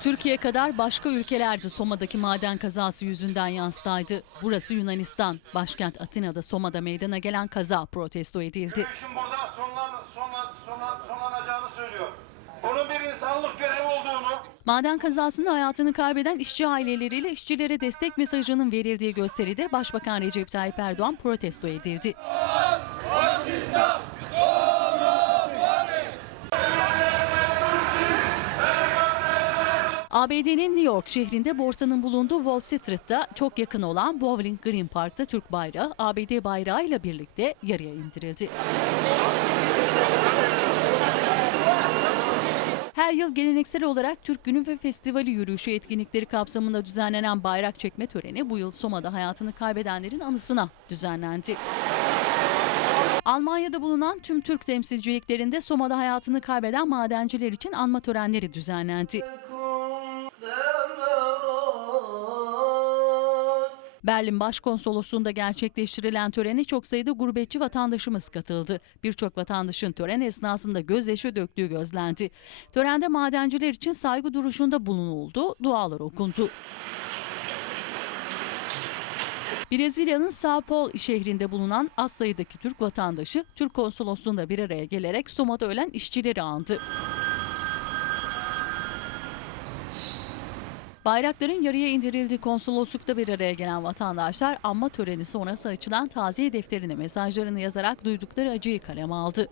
Türkiye kadar başka ülkelerde Soma'daki maden kazası yüzünden yansıtaydı. Burası Yunanistan. Başkent Atina'da Soma'da meydana gelen kaza protesto edildi. işin burada sonlan, sonlan, sonlan, sonlanacağını söylüyor. Bunun bir insanlık görevi olduğunu Maden kazasında hayatını kaybeden işçi aileleriyle işçilere destek mesajının verildiği gösteride Başbakan Recep Tayyip Erdoğan protesto edildi. ABD'nin New York şehrinde borsanın bulunduğu Wall Street'ta çok yakın olan Bowling Green Park'ta Türk bayrağı ABD bayrağıyla birlikte yarıya indirildi. Her yıl geleneksel olarak Türk Günü ve Festivali yürüyüşü etkinlikleri kapsamında düzenlenen bayrak çekme töreni bu yıl Soma'da hayatını kaybedenlerin anısına düzenlendi. Almanya'da bulunan tüm Türk temsilciliklerinde Soma'da hayatını kaybeden madenciler için anma törenleri düzenlendi. Berlin Başkonsolosluğu'nda gerçekleştirilen törene çok sayıda gurbetçi vatandaşımız katıldı. Birçok vatandaşın tören esnasında gözyaşı döktüğü gözlendi. Törende madenciler için saygı duruşunda bulunuldu, dualar okundu. Brezilya'nın Sao Paulo şehrinde bulunan az sayıdaki Türk vatandaşı Türk konsolosluğunda bir araya gelerek Soma'da ölen işçileri andı. Bayrakların yarıya indirildiği konsoloslukta bir araya gelen vatandaşlar anma töreni sonrası açılan taziye defterine mesajlarını yazarak duydukları acıyı kaleme aldı.